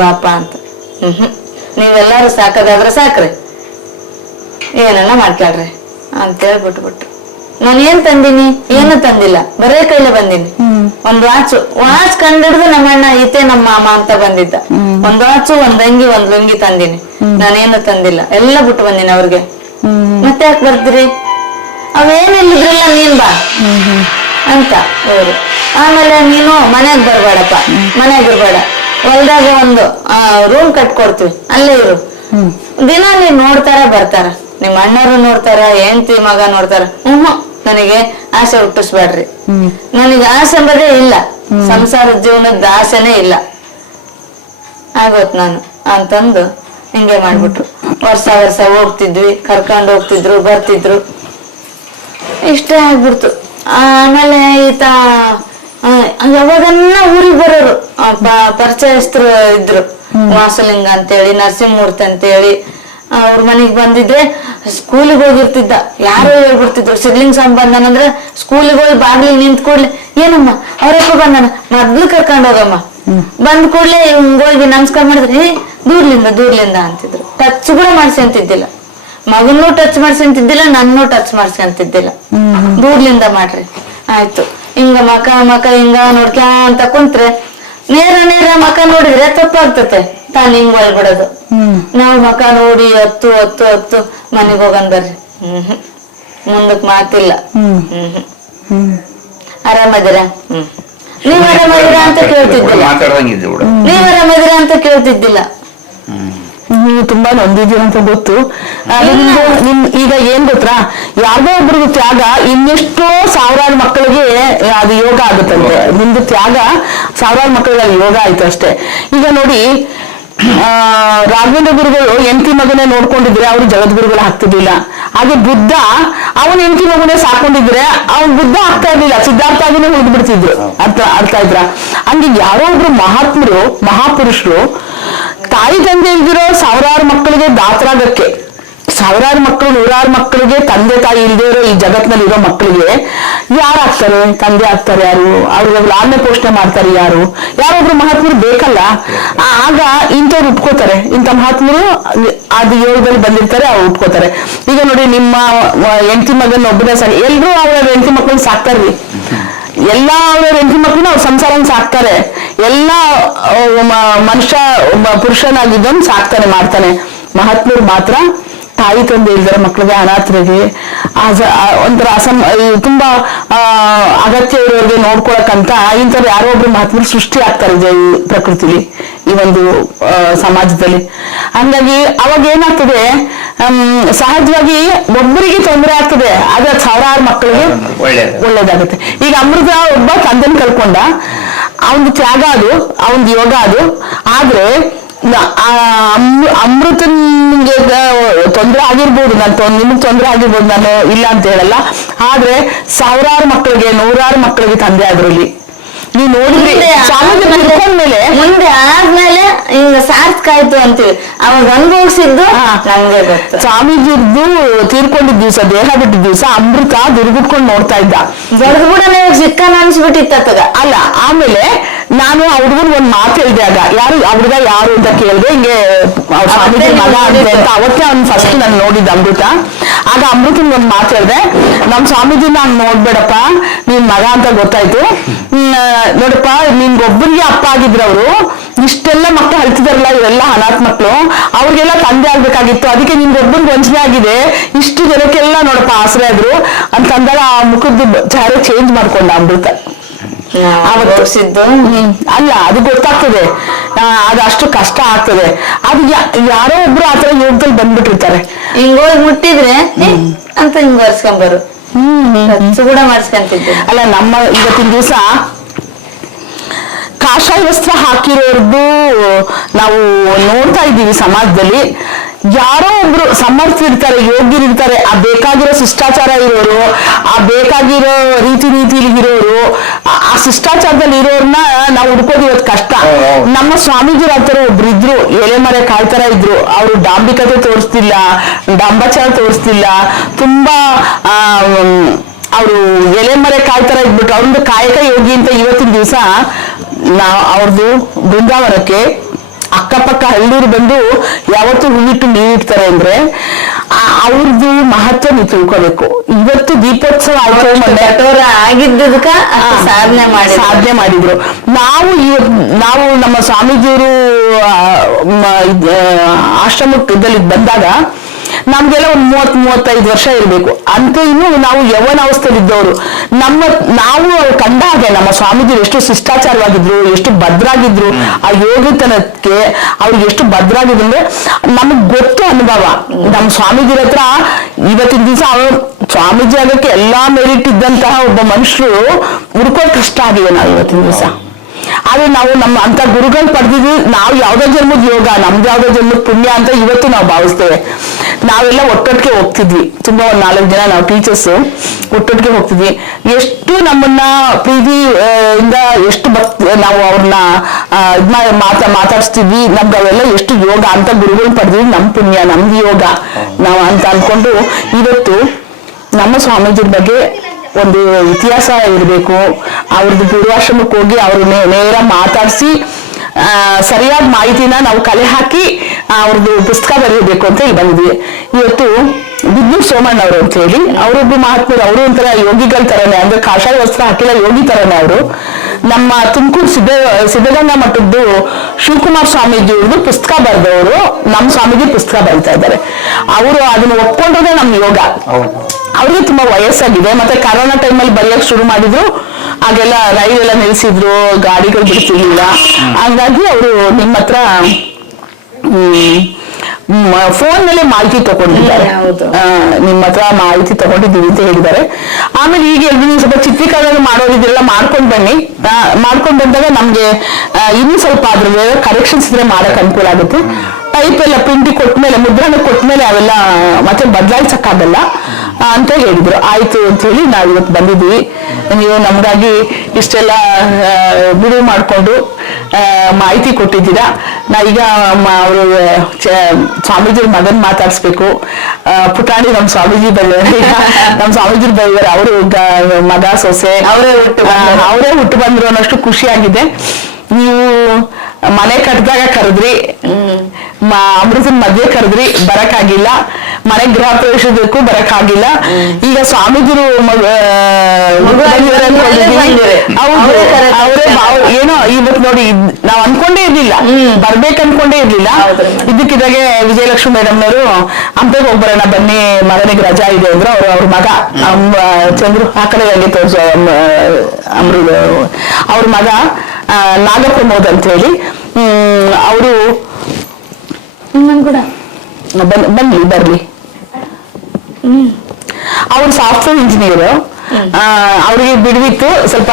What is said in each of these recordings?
ಬಾಪ ಅಂತ. ನೀವೆಲ್ಲಾರು ಸಾಕದಾದ್ರೆ ಸಾಕ್ರಿ, ಏನೆಲ್ಲ ಮಾಡ್ಕೊಳ್ರಿ ಅಂತೇಳಿ ಬಿಟ್ಬಿಟ್ಟು. ನಾನು ಏನ್ ತಂದೀನಿ? ಏನು ತಂದಿಲ್ಲ, ಬರೇ ಕೈಲೇ ಬಂದೀನಿ. ಒಂದ್ ವಾಚ್ ಕಂಡಿಡ್ದು ನಮ್ಮ ಅಣ್ಣ ಈತೆ ನಮ್ಮ ಮಾಮ ಅಂತ ಬಂದಿದ್ದ. ಒಂದ್ ವಾಚು, ಒಂದ್ ಅಂಗಿ, ಒಂದ್ ಲುಂಗಿ ತಂದೀನಿ. ನಾನೇನು ತಂದಿಲ್ಲ, ಎಲ್ಲ ಬಿಟ್ಟು ಬಂದೀನಿ ಅವ್ರಿಗೆ. ಮತ್ತೆ ಯಾಕೆ ಬರ್ತೀರಿ, ಅವೇನಿಲ್ಲದ್ರಲ್ಲ ನೀನ್ ಬಾ ಅಂತ ಇವ್ರು. ಆಮೇಲೆ ನೀನು ಮನ್ಯಾಗ ಬರ್ಬೇಡಪ್ಪ, ಮನ್ಯಾಗ ಇರ್ಬೇಡ, ಹೊಲ್ದಾಗ ಒಂದು ರೂಮ್ ಕಟ್ಕೊಡ್ತೀವಿ, ಅಲ್ಲೇ ಇರು. ದಿನ ನೀನ್ ನೋಡ್ತಾರ ಬರ್ತಾರ, ನಿಮ್ ಅಣ್ಣರು ನೋಡ್ತಾರ, ಹೆಂಡತಿ ಮಗ ನೋಡ್ತಾರ. ನನಗೆ ಆಸೆ ಹುಟ್ಟಿಸ್ಬೇಡ್ರಿ. ನನಗೆ ಆಸೆ ಎಂಬುದೇ ಇಲ್ಲ, ಸಂಸಾರದ ಜೀವನದ ಆಸೆನೇ ಇಲ್ಲ ಆಗೋತ್ ನಾನು ಅಂತಂದು ಹಿಂಗೆ ಮಾಡ್ಬಿಟ್ರು. ವರ್ಷ ವರ್ಷ ಹೋಗ್ತಿದ್ವಿ, ಕರ್ಕೊಂಡು ಹೋಗ್ತಿದ್ರು, ಬರ್ತಿದ್ರು, ಇಷ್ಟೇ ಆಗ್ಬಿಡ್ತು. ಆಮೇಲೆ ಈತ ಯಾವಾಗನ್ನ ಊರಿಗೆ ಬರೋರು ಪರಿಚಯಸ್ಥರು ಇದ್ರು. ವಾಸಲಿಂಗ ಅಂತೇಳಿ, ನರಸಿಂಹಮೂರ್ತಿ ಅಂತೇಳಿ. ಅವ್ರ ಮನೆಗ್ ಬಂದಿದ್ರೆ ಸ್ಕೂಲಿಗೆ ಹೋಗಿರ್ತಿದ್ದ, ಯಾರೋ ಹೇಳ್ಬಿಡ್ತಿದ್ರು ಸಿದ್ಲಿಂಗ್ ಸ್ವಾಮಿ ಬಂದನಂದ್ರೆ ಸ್ಕೂಲಿಗೆ ಹೋಗಿ ಬಾಗ್ಲಿ ನಿಂತ್ ಕೂಡ್ಲೆ, ಏನಮ್ಮ ಅವ್ರಪ್ಪ ಬಂದನ, ಮೊದ್ಲು ಕರ್ಕೊಂಡ್ ಹೋಗಮ್ಮ. ಬಂದ್ ಕೂಡ್ಲೆ ಹೋಗಿ ನಮಸ್ಕಾರ ಮಾಡಿದ್ರೆ, ದೂರ್ಲಿಂದ ಅಂತಿದ್ರು. ಟಚ್ ಕೂಡ ಮಾಡ್ಸಂತಿದ್ದಿಲ್ಲ, ಮಗನ್ನೂ ಟಚ್ ಮಾಡ್ಸಂತಿದ್ದಿಲ್ಲ, ನನ್ನೂ ಟಚ್ ಮಾಡ್ಸಂತಿದ್ದಿಲ್ಲ. ದೂರ್ಲಿಂದ ಮಾಡ್ರಿ ಆಯ್ತು. ಹಿಂಗ ಮಕ ಹಿಂಗ ನೋಡ್ಕ್ಯಾಂತ ಕುಂತ್ರೆ, ನೇರ ಮಕ ನೋಡಿದ್ರೆ ತಪ್ಪಾಗ್ತತೆ, ತಾನು ಹಿಂಗ್ ಒಳಬಿಡೋದು. ನಾವು ಮಕ ನೋಡಿ ಹತ್ತು ಮನೆಗ್ ಹೋಗಂದ್ ಬರ್ರಿ. ಮುಂದಕ್ ಮಾತಿಲ್ಲ. ಆರಾಮದಿರ? ನೀವ್ ಆರಾಮದಿರ ಅಂತ ಕೇಳ್ತಿದ್ದಿಲ್ಲ, ನೀವು ತುಂಬಾ ನೊಂದಿದ್ದೀರ ಅಂತ ಗೊತ್ತು. ನಿಮ್ ಈಗ ಏನ್ ಗೊತ್ತಾ, ಯಾರ್ದೋ ಒಬ್ರಿಗೂ ತ್ಯಾಗ ಇನ್ನೆಷ್ಟೋ ಸಾವಿರಾರು ಮಕ್ಕಳಿಗೆ ಅದು ಯೋಗ ಆಗುತ್ತಂತೆ. ನಿಮ್ದು ತ್ಯಾಗ ಸಾವಿರಾರು ಮಕ್ಕಳಿಗೆ ಯೋಗ ಆಯ್ತು ಅಷ್ಟೇ. ಈಗ ನೋಡಿ, ರಾಘವೇಂದ್ರ ಗುರುಗಳು ಎಂಟಿ ಮಗನೇ ನೋಡ್ಕೊಂಡಿದ್ರೆ ಅವ್ರು ಜಗದ್ಗುರುಗಳು ಆಗ್ತಿರ್ಲಿಲ್ಲ. ಹಾಗೆ ಬುದ್ಧ ಅವನ ಎಂಟಿ ಮಗನೇ ಸಾಕೊಂಡಿದ್ರೆ ಅವ್ನ್ ಬುದ್ಧ ಆಗ್ತಾ ಇರ್ಲಿಲ್ಲ, ಸಿದ್ಧಾರ್ಥ ಆಗಿನೇ ಉಳಿದು ಬಿಡ್ತಿದ್ರು. ಅರ್ಥ ಇದ್ರ? ಹಂಗೆ ಯಾರೋ ಒಬ್ರು ಮಹಾತ್ಮರು, ಮಹಾಪುರುಷರು ತಾಯಿ ತಂದೆ ಇಲ್ದಿರೋ ಸಾವಿರಾರು ಮಕ್ಕಳಿಗೆ ದಾತರಾಗಕ್ಕೆ, ಸಾವಿರಾರು ಮಕ್ಕಳು, ನೂರಾರು ಮಕ್ಕಳಿಗೆ ತಂದೆ ತಾಯಿ ಇಲ್ದೇ ಇರೋ ಈ ಜಗತ್ನಲ್ಲಿ ಇರೋ ಮಕ್ಕಳಿಗೆ ಯಾರಾಗ್ತಾರೆ? ತಂದೆ ಆಗ್ತಾರೆ ಯಾರು? ಅವ್ರಿಗೆ ಲಾಲನೆ ಪೋಷಣೆ ಮಾಡ್ತಾರೆ ಯಾರು? ಯಾರೊಬ್ರು ಮಹಾತ್ಮರು ಬೇಕಲ್ಲ. ಆಗ ಇಂಥವ್ರು ಉಟ್ಕೋತಾರೆ, ಇಂಥ ಮಹಾತ್ಮರು ಅದು ಯೋಗದಲ್ಲಿ ಬಂದಿರ್ತಾರೆ, ಅವ್ರು ಉಟ್ಕೋತಾರೆ. ಈಗ ನೋಡಿ, ನಿಮ್ಮ ಹೆಂಡತಿ ಮಗನ ಒಬ್ಬನೇ ಎಲ್ರು ಅವ್ರ ಹೆಂಡತಿ ಮಕ್ಕಳನ್ನ ಸಾಕ್ತಾರ್ರಿ. ಎಲ್ಲಾ ಅವ್ರ ಹೆಂಡತಿ ಮಕ್ಕಳನ್ನ ಅವ್ರ ಸಂಸಾರನ ಸಾಕ್ತಾರೆ. ಎಲ್ಲ ಮನುಷ್ಯ ಪುರುಷನಾಗಿದ್ದವನ್ ಸಾಕ್ತಾನೆ, ಮಾಡ್ತಾನೆ. ಮಹಾತ್ಮರು ಮಾತ್ರ ತಾಯಿ ತಂದೆ ಇಲ್ದಾರೆ ಮಕ್ಕಳಿಗೆ, ಅನಾಥರಿಗೆ, ಒಂಥರ ತುಂಬಾ ಅಗತ್ಯ ಇರೋರಿಗೆ ನೋಡ್ಕೊಳಕಂತ ಇಂಥವ್ರು ಯಾರೋ ಒಬ್ರು ಮಹಾತ್ಮರು ಸೃಷ್ಟಿ ಆಗ್ತಾರೆ ಈ ಪ್ರಕೃತಿಲಿ, ಈ ಒಂದು ಸಮಾಜದಲ್ಲಿ. ಹಂಗಾಗಿ ಅವಾಗ ಏನಾಗ್ತದೆ, ಸಹಜವಾಗಿ ಒಬ್ಬರಿಗೆ ತೊಂದರೆ ಆಗ್ತದೆ, ಆದ್ರೆ ಸಾವಿರಾರು ಮಕ್ಕಳಿಗೆ ಒಳ್ಳೇದಾಗುತ್ತೆ. ಈಗ ಅಮೃತ ಒಬ್ಬ ತಂದೆನ ಕಳ್ಕೊಂಡ, ಅವನ್ ತ್ಯಾಗ ಅದು, ಅವನ್ ಯೋಗ ಅದು. ಆದ್ರೆ ಅಮೃತನ್ಗೆ ತೊಂದರೆ ಆಗಿರ್ಬೋದು, ನಿಮ್ಗೆ ತೊಂದರೆ ಆಗಿರ್ಬೋದು, ನಾನು ಇಲ್ಲ ಅಂತ ಹೇಳಲ್ಲ. ಆದ್ರೆ ಸಾವಿರಾರು ಮಕ್ಕಳಿಗೆ, ನೂರಾರು ಮಕ್ಕಳಿಗೆ ತಂದೆ ಅದ್ರಲ್ಲಿ ನೀವು ನೋಡಿದ್ರಿ. ಮೇಲೆ ಮುಂದೆ ಆದ್ಮೇಲೆ ಈಗ ಸಾರ್ಥಕ ಆಯ್ತು ಅಂತೀವಿ, ಅವಾಗ ಅನುಭವಿಸಿದ್ದು ನಮ್ಗೆ ಗೊತ್ತು. ಸ್ವಾಮೀಜಿದ್ದು ತೀರ್ಕೊಂಡಿದ್ದ ದಿವ್ಸ, ದೇಹ ಬಿಟ್ಟಿದ್ದ ದಿವ್ಸ ಅಮೃತ ದುರ್ಗುಟ್ಕೊಂಡು ನೋಡ್ತಾ ಇದ್ದ. ದೊಡ್ಡಗೂಡನೇ ಸಿಕ್ಕನ ಅನ್ಸ್ಬಿಟ್ಟಿತ್ತಗ. ಅಲ್ಲ, ಆಮೇಲೆ ನಾನು ಆ ಹುಡುಗನ್ ಒಂದ್ ಮಾತು ಹೇಳಿದೆ. ಆಗ ಯಾರು ಆ ಹುಡುಗ ಯಾರು ಅಂತ ಕೇಳಿದೆ, ಹಿಂಗೆ ಸ್ವಾಮೀಜಿ ಮಗ ಅಂತ. ಅವತ್ತೇ ಅವ್ನು ಫಸ್ಟ್ ನಾನು ನೋಡಿದ್ದ ಅಮೃತ. ಆಗ ಅಮೃತನ್ ಒಂದ್ ಮಾತು ಹೇಳಿದೆ, ನಮ್ ಸ್ವಾಮೀಜಿ ನಾನ್ ನೋಡ್ಬೇಡಪ್ಪ, ನೀನ್ ಮಗ ಅಂತ ಗೊತ್ತಾಯ್ತು. ನೋಡಪ್ಪ, ನಿನ್ಗೊಬ್ಬರಿಗೆ ಅಪ್ಪ ಆಗಿದ್ರು ಅವರು, ಇಷ್ಟೆಲ್ಲ ಮಕ್ಕಳು ಹಳ್ತಿದಾರಲ್ಲ, ಇವೆಲ್ಲ ಅನಾಥ ಮಕ್ಕಳು, ಅವ್ರಿಗೆಲ್ಲ ತಂದೆ ಆಗ್ಬೇಕಾಗಿತ್ತು. ಅದಕ್ಕೆ ನಿನ್ಗೊಬ್ಬರಿಗೆ ವಂಚನೆ ಆಗಿದೆ, ಇಷ್ಟು ಜನಕ್ಕೆಲ್ಲ ನೋಡಪ್ಪ ಆಶ್ರಯ ಆದ್ರು ಅಂತಂದಾಗ ಆ ಮುಖದ್ದು ಚಾರೆ ಚೇಂಜ್ ಮಾಡ್ಕೊಂಡ ಅಮೃತ. ಅಲ್ಲ, ಅದು ಗೊತ್ತಾಗ್ತದೆ, ಅದು ಅಷ್ಟು ಕಷ್ಟ ಆಗ್ತದೆ. ಅದು ಯಾರೋ ಒಬ್ರು ಆತರ ಯೋಗದಲ್ಲಿ ಬಂದ್ಬಿಟ್ಟಿರ್ತಾರೆ, ಹಿಂಗೋಗಿ ಮುಟ್ಟಿದ್ರೆ ಅಂತ ಹಿಂಗ್ ಬರ್ಸ್ಕೊಂಬರು, ಕೂಡ ಮಾಡ್ಸ್ಕೊಂತಿದ್ದೆ. ಅಲ್ಲ, ನಮ್ಮ ಇವತ್ತಿನ ದಿವಸ ಕಾಷಾಯ ವಸ್ತ್ರ ಹಾಕಿರೋರ್ದು ನಾವು ನೋಡ್ತಾ ಇದ್ದೀವಿ ಸಮಾಜದಲ್ಲಿ. ಯಾರೋ ಒಬ್ರು ಸಮರ್ಥರಿರ್ತಾರೆ, ಯೋಗ್ಯರಿರ್ತಾರೆ, ಆ ಬೇಕಾಗಿರೋ ಶಿಷ್ಟಾಚಾರ ಇರೋರು, ಆ ಬೇಕಾಗಿರೋ ರೀತಿ ನೀತಿಲಿರೋರು, ಆ ಶಿಷ್ಟಾಚಾರದಲ್ಲಿ ಇರೋರ್ನ ನಾವು ಹುಡ್ಕೋದು ಇವತ್ತು ಕಷ್ಟ. ನಮ್ಮ ಸ್ವಾಮೀಜಿರ ಹತ್ರ ಒಬ್ರು ಇದ್ರು, ಎಲೆ ಮರೆ ಕಾಯ್ತರ ಇದ್ರು. ಅವರು ಡಾಂಬಿಕತೆ ತೋರಿಸ್ತಿಲ್ಲ, ಡಂಬಾಚಾರ ತೋರಿಸ್ತಿಲ್ಲ, ತುಂಬಾ ಅವರು ಎಲೆ ಮರೆ ಕಾಯ್ತರ ಇದ್ಬಿಟ್ರು. ಅವ್ರದ್ದು ಕಾಯಕ ಯೋಗಿ ಅಂತ ಇವತ್ತಿನ ದಿವಸ ಅವ್ರದ್ದು ಬೃಂದಾವನಕ್ಕೆ ಅಕ್ಕಪಕ್ಕ ಹಳ್ಳಿರು ಬಂದು ಯಾವತ್ತು ಹೂವಿಟ್ಟು ನೀರಿಡ್ತಾರೆ ಅಂದ್ರೆ ಅವ್ರದ್ದು ಮಹತ್ವ ನೀವು ತಿಳ್ಕೋಬೇಕು. ಇವತ್ತು ದೀಪೋತ್ಸವ ಕಠೋರ ಆಗಿದ್ದಕ್ಕ ಸಾಧನೆ ಮಾಡಿದ್ರು. ನಾವು ನಮ್ಮ ಸ್ವಾಮೀಜಿಯವರು ಆಶ್ರಮದಲ್ಲಿ ಬಂದಾಗ ನಮ್ಗೆಲ್ಲ ಒಂದು 30-35 ವರ್ಷ ಇರ್ಬೇಕು ಅಂತ. ಇನ್ನು ನಾವು ಯೌವನಾವಸ್ಥೆಯಲ್ಲಿ ಇದ್ದವರು. ನಾವು ಕಂಡ ಹಾಗೆ ನಮ್ಮ ಸ್ವಾಮೀಜಿರು ಎಷ್ಟು ಶಿಷ್ಟಾಚಾರವಾಗಿದ್ರು, ಎಷ್ಟು ಭದ್ರಾಗಿದ್ರು. ಆ ಯೋಗಿತನಕ್ಕೆ ಅವ್ರಿಗೆ ಎಷ್ಟು ಭದ್ರಾಗಿದ್ರು ಅಂದ್ರೆ ನಮಗ್ ಗೊತ್ತು ಅನುಭವ. ನಮ್ಮ ಸ್ವಾಮೀಜಿರ ಹತ್ರ ಇವತ್ತಿನ ದಿವಸ ಸ್ವಾಮೀಜಿ ಆಗಕ್ಕೆ ಎಲ್ಲಾ ಮೆರಿಟ್ ಇದ್ದಂತಹ ಒಬ್ಬ ಮನುಷ್ಯರು ಹುಡ್ಕೋದ್ ಕಷ್ಟ ಆಗಿದೆ ನಾವು ಇವತ್ತಿನ ದಿವಸ. ಆದ್ರೆ ನಾವು ನಮ್ಮ ಅಂತ ಗುರುಗಳು ಪಡೆದಿದ್ವಿ. ನಾವು ಯಾವ್ದೋ ಜನ್ಮದ ಯೋಗ, ನಮ್ದು ಯಾವ್ದೋ ಜನ್ಮದ ಪುಣ್ಯ ಅಂತ ಇವತ್ತು ನಾವು ಭಾವಿಸ್ತೇವೆ. ನಾವೆಲ್ಲ ಒಟ್ಟೊಟ್ಟಿಗೆ ಹೋಗ್ತಿದ್ವಿ, ತುಂಬಾ ಒಂದ್ 4 ಜನ ನಾವು ಟೀಚರ್ಸ್ ಒಟ್ಟೊಟ್ಟಿಗೆ ಹೋಗ್ತಿದ್ವಿ. ಎಷ್ಟು ನಮ್ಮನ್ನ ಪ್ರೀತಿ ಇಂದ ಎಷ್ಟು ನಾವು ಅವ್ರನ್ನ ಮಾತಾಡಿಸ್ತಿದ್ವಿ. ನಮ್ಗೆ ಅವೆಲ್ಲ ಎಷ್ಟು ಯೋಗ ಅಂತ ಗುರುಗಳು ಪಡೆದಿದ್ವಿ. ನಮ್ ಪುಣ್ಯ, ನಮ್ದು ಯೋಗ ನಾವು ಅಂತ ಅನ್ಕೊಂಡು ಇವತ್ತು ನಮ್ಮ ಸ್ವಾಮೀಜಿಯ ಬಗ್ಗೆ ಒಂದು ಇತಿಹಾಸ ಇರಬೇಕು. ಅವ್ರದ್ದು ಪೂರ್ವಾಶ್ರಮಕ್ಕೆ ಹೋಗಿ ಅವ್ರನ್ನ ನೇರ ಮಾತಾಡಿಸಿ ಸರಿಯಾದ ಮಾಹಿತಿನ ನಾವು ಕಲೆ ಹಾಕಿ ಅವ್ರದ್ದು ಪುಸ್ತಕ ಬರೆಯಬೇಕು ಅಂತ ಹೇಳಿ ಬಂದಿದ್ವಿ. ಇವತ್ತು ಬಿದ್ನೂರು ಸೋಮಣ್ಣ ಅವರು ಅಂತ ಹೇಳಿ ಅವರೊಬ್ಬ ಮಹಾತ್ಮರು. ಅವರು ಒಂಥರ ಯೋಗಿಗಳ ತರನೇ, ಅಂದ್ರೆ ಕಾಷಾಯ ವಸ್ತ್ರ ಹಾಕಿಲ್ಲ ಯೋಗಿ ತರನೇ ಅವರು. ನಮ್ಮ ತುಮಕೂರು ಸಿದ್ಧಗಂಗಾ ಮಠದ್ದು ಶಿವಕುಮಾರ್ ಸ್ವಾಮೀಜಿ ಅವ್ರದ್ದು ಪುಸ್ತಕ ಬರೆದವರು ನಮ್ಮ ಸ್ವಾಮೀಜಿ ಪುಸ್ತಕ ಬರೀತಾ ಇದ್ದಾರೆ. ಅವರು ಅದನ್ನ ಒಪ್ಕೊಂಡ್ರೆ ನಮ್ ಯೋಗ. ಅವ್ರಿಗೆ ತುಂಬಾ ವಯಸ್ಸಾಗಿದೆ. ಮತ್ತೆ ಕರೋನಾ ಟೈಮಲ್ಲಿ ಬರೆಯಕ್ ಶುರು ಮಾಡಿದ್ರು. ಆಗೆಲ್ಲ ರೈಲ್ ಎಲ್ಲ ನಿಲ್ಸಿದ್ರು, ಗಾಡಿಗಳು ಬಿಡ್ತಿರ್ಲಿಲ್ಲ. ಹಾಗಾಗಿ ಅವರು ನಿಮ್ಮ ಹತ್ರ ಫೋನ್ ಮೇಲೆ ಮಾಹಿತಿ ತಗೊಂಡಿದ್ದಾರೆ. ನಿಮ್ಮ ಹತ್ರ ಮಾಹಿತಿ ತಗೊಂಡಿದ್ದೀವಿ ಅಂತ ಹೇಳಿದ್ದಾರೆ. ಆಮೇಲೆ ಈಗ ನೀವು ಸ್ವಲ್ಪ ಚಿತ್ರೀಕರಣ ಮಾಡೋದಿದೆಲ್ಲ ಮಾಡ್ಕೊಂಡ್ ಬನ್ನಿ. ಮಾಡ್ಕೊಂಡ್ ಬಂದಾಗ ನಮ್ಗೆ ಇನ್ನು ಸ್ವಲ್ಪ ಅದ್ರ ಕರೆಕ್ಷನ್ಸ್ ಇದ್ರೆ ಮಾಡಕ್ ಅನುಕೂಲ ಆಗುತ್ತೆ. ಟೈಪ್ ಎಲ್ಲ ಪ್ರಿಂಟ್ ಕೊಟ್ಮೇಲೆ, ಮುದ್ರಣ ಕೊಟ್ಮೇಲೆ ಅವೆಲ್ಲ ಮತ್ತೆ ಬದಲಾಯಿಸಕ್ಕಾಗಲ್ಲ ಅಂತ ಹೇಳಿದ್ರು. ಆಯ್ತು ಅಂತ ಹೇಳಿ ನಾವು ಇವತ್ತು ಬಂದಿದ್ವಿ. ನೀವು ನಮ್ಗಾಗಿ ಇಷ್ಟೆಲ್ಲ ಬಿಡುವು ಮಾಡ್ಕೊಂಡು ಮಾಹಿತಿ ಕೊಟ್ಟಿದ್ದೀರಾ. ನಾವೀಗ ಅವರು ಸ್ವಾಮೀಜಿ ಮಗನ್ ಮಾತಾಡ್ಸ್ಬೇಕು. ಪುಟಾಣಿ ನಮ್ ಸ್ವಾಮೀಜಿ ಬಂದಿದ್ದಾರೆ, ನಮ್ ಸ್ವಾಮೀಜಿ ಬಂದಿದ್ದಾರೆ. ಅವರು ಮಗ ಸೊಸೆ ಅವರೇ ಹುಟ್ಟು ಬಂದ್ರು ಅನ್ನೋಷ್ಟು ಖುಷಿ ಆಗಿದೆ. ನೀವು ಮನೆ ಕಟ್ಟಿದಾಗ ಕರೆದ್ರಿ, ಅಮೃತನ ಮದ್ವೆ ಕರೆದ್ರಿ, ಬರಕ್ಕಾಗಿಲ್ಲ. ಮನೆ ಗೃಹ ಪ್ರವೇಶದಕ್ಕೂ ಬರಕ್ಕಾಗಿಲ್ಲ. ಈಗ ಸ್ವಾಮೀಜಿರು ಏನೋ ಇವತ್ತು ನೋಡಿ ನಾವ್ ಅನ್ಕೊಂಡೇ ಇರ್ಲಿಲ್ಲ, ಬರ್ಬೇಕು ಅನ್ಕೊಂಡೇ ಇರ್ಲಿಲ್ಲ. ಇದಕ್ಕಿದಾಗೆ ವಿಜಯಲಕ್ಷ್ಮಿ ಮೇಡಮ್ನವರು ಹಂಪೆಗೆ ಹೋಗ್ಬರೋಣ ಬನ್ನಿ, ಮಗನಿಗೆ ರಜಾ ಇದೆ ಅಂದ್ರು. ಅವ್ರ ಮಗ ಚಂದ್ರು ಆ ಕಡೆ ಹಂಗೆ ತೋರ್ಸೋ ಅಮೃತ ಅವ್ರ ಮಗ ನಾಗಪ್ರಮೋದ್ ಅಂತ ಹೇಳಿ ಅವರು ಬರ್ಲಿ. ಅವ್ರು ಸಾಫ್ಟ್ವೇರ್ ಇಂಜಿನಿಯರ್. ಅವ್ರಿಗೆ ಬಿಡ್ವಿತ್ತು ಸ್ವಲ್ಪ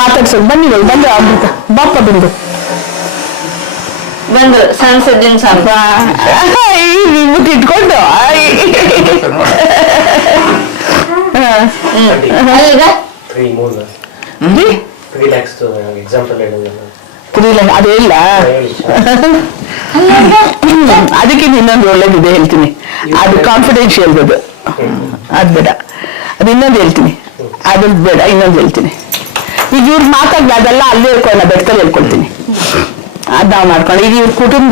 ಮಾತಾಡ್ಸೋದು. ಬಂದು ಅಮೃತ ಬಾಪ ಬಂದು ಸಂಸದಿನ ಇಟ್ಕೊಂಡು ಅದೇ ಇಲ್ಲ. ಅದಕ್ಕೆ ಇನ್ನೊಂದು ಒಳ್ಳೇದಿದೆ ಹೇಳ್ತೀನಿ. ಅದು ಕಾನ್ಫಿಡೆನ್ಶಿಯಲ್ ಅದ್ ಬೇಡ. ಅದು ಇನ್ನೊಂದು ಹೇಳ್ತೀನಿ, ಅದು ಬೇಡ, ಇನ್ನೊಂದು ಹೇಳ್ತೀನಿ. ಈಗ ಇವ್ರು ಮಾತಾಡ್ಲಿ ಅದೆಲ್ಲ ಅಲ್ಲೇ ಹೇಳ್ಕೊಳ್ಳೋಣ, ಬೆಟ್ಟದಲ್ಲಿ ಹೇಳ್ಕೊಳ್ತೀನಿ. ಅದ್ ನಾವು ಮಾಡ್ಕೊಂಡು ಈಗ ಇವ್ರ ಕುಟುಂಬ